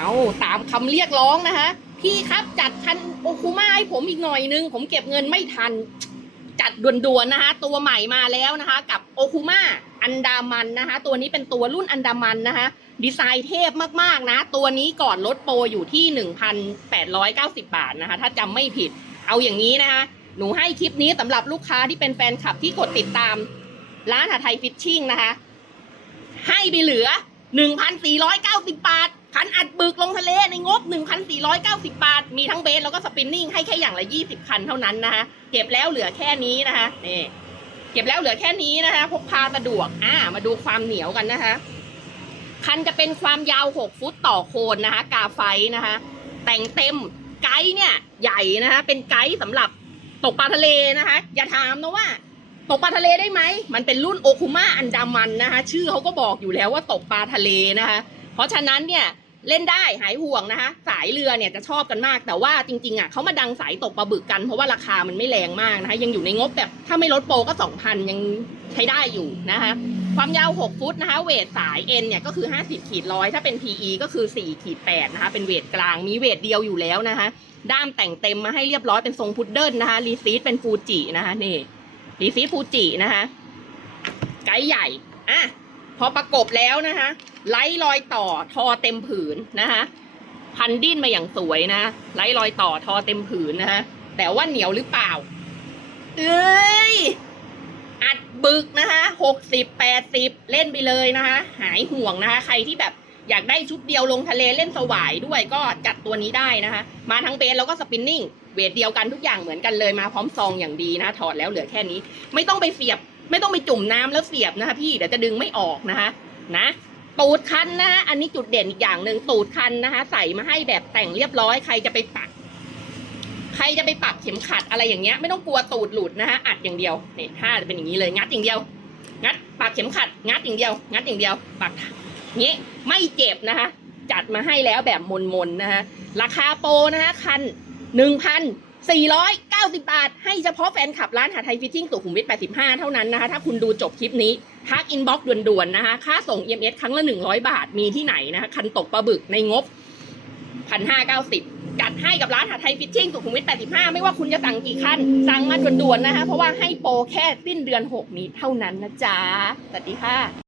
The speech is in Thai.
เอาตามคำเรียกร้องนะคะพี่ครับจัดคันโอคุมาให้ผมอีกหน่อยนึง ผมเก็บเงินไม่ทัน จัดด่วนๆนะคะ ตัวใหม่มาแล้วนะคะ กับโอคุมาอันดามันนะคะ ตัวนี้เป็นตัวรุ่นอันดามันนะคะ ดีไซน์เทพมากๆนะ ตัวนี้ก่อนลดโปรอยู่ที่ 1,890 บาทนะคะ ถ้าจำไม่ผิด เอาอย่างนี้นะคะ หนูให้คลิปนี้สำหรับลูกค้าที่เป็นแฟนคลับที่กดติดตาม ร้านหาไทยฟิชชิ่งนะคะ ให้ไปเหลือ 1,490 บาท 1,490 บาท มีทั้งเบสแล้วก็สปินนิ่งให้แค่อย่างละ 20 คันเท่านั้นนะคะ เก็บแล้วเหลือแค่นี้นะคะนี่เก็บแล้วเหลือแค่นี้นะคะ พกพาสะดวก อ่า มาดูความเหนียวกันนะคะ คันจะเป็นความยาว 6 ฟุตต่อโคนนะคะ กาไฟนะคะ แต่งเต็ม ไกด์เนี่ย ใหญ่นะคะ เป็นไกด์สำหรับตกปลาทะเลนะคะ อย่าถามนะว่า ตกปลาทะเลได้ไหม มันเป็นรุ่นโอคุมาอันดามันนะคะ ชื่อเขาก็บอกอยู่แล้วว่าตกปลาทะเลนะคะ เพราะฉะนั้นเนี่ย เล่นได้หายห่วงนะคะ สายเรือเนี่ยจะชอบกันมาก แต่ว่าจริงๆอะเขามาดังสายตกปลาบึกกันเพราะว่าราคามันไม่แรงมากนะคะ ยังอยู่ในงบแบบถ้าไม่ลดโปรก็ 2,000 ยังใช้ได้อยู่นะคะ ความยาว 6 ฟุตนะคะ เวทสาย N เนี่ยก็คือ 50ขีดร้อยถ้าเป็น PE ก็คือ4ขีด8นะคะ เป็นเวทกลางมีเวทเดียวอยู่แล้วนะคะ ด้ามแต่งเต็มมาให้เรียบร้อยเป็นทรงพุดเดิ้ลนะคะรีซีดเป็นฟูจินะคะนี่รีซีดฟูจินะคะไกด์ใหญ่อะ พอประกบแล้วนะคะ ไล่รอยต่อทอเต็มผืนนะคะพันดิ้นมาอย่างสวยนะไล่รอยต่อทอเต็มผืนนะคะแต่ว่าเหนียวหรือเปล่า เอ้ยอัดบึกนะคะหกสิบแปดสิบเล่นไปเลยนะคะ หายห่วงนะคะ ใครที่แบบอยากได้ชุดเดียวลงทะเลเล่นสวายด้วยก็จัดตัวนี้ได้นะคะ มาทั้งเบสแล้วก็สปินนิ่งเวทเดียวกันทุกอย่างเหมือนกันเลยมาพร้อมซองอย่างดีนะถอดแล้วเหลือแค่นี้ ไม่ต้องไปเสียบ ไม่ต้องไปจุ่มน้ำแล้วเสียบนะคะพี่เดี๋ยวจะดึงไม่ออกนะคะ นะตูดคันนะฮะอันนี้จุดเด่นอีกอย่างหนึ่งตูดคันนะคะ ใส่มาให้แบบแต่งเรียบร้อย ใครจะไปปัก ใครจะไปปักเข็มขัดอะไรอย่างเงี้ย ไม่ต้องกลัวตูดหลุดนะฮะอัดอย่างเดียวเนี่ยถ้าจะเป็นอย่างนี้เลย งัดอย่างเดียว งัดปักเข็มขัด งัดอย่างเดียว งัดอย่างเดียว ปักงี้ไม่เจ็บนะคะ จัดมาให้แล้วแบบมนๆนะคะราคาโปรนะคะคันหนึ่งพันสี่ร้อย เก้าสิบาท ให้เฉพาะแฟนคลับร้านหาไทยฟิชชิ่งสุขุมวิท85 เท่านั้นนะคะ ถ้าคุณดูจบคลิปนี้ทักอินบ็อกซ์ด่วนๆนะคะ ค่าส่ง EMS ครั้งละ 100 บาท มีที่ไหนนะคะ คันตกปลาบึกในงบ 1,590 จัดให้กับร้านหาไทยฟิชชิ่งสุขุมวิท85 ไม่ว่าคุณจะสั่งกี่คัน สั่งมาด่วนๆนะคะ เพราะว่าให้โปรแค่สิ้นเดือน 6 นี้เท่านั้นนะจ๊ะ สวัสดีค่ะ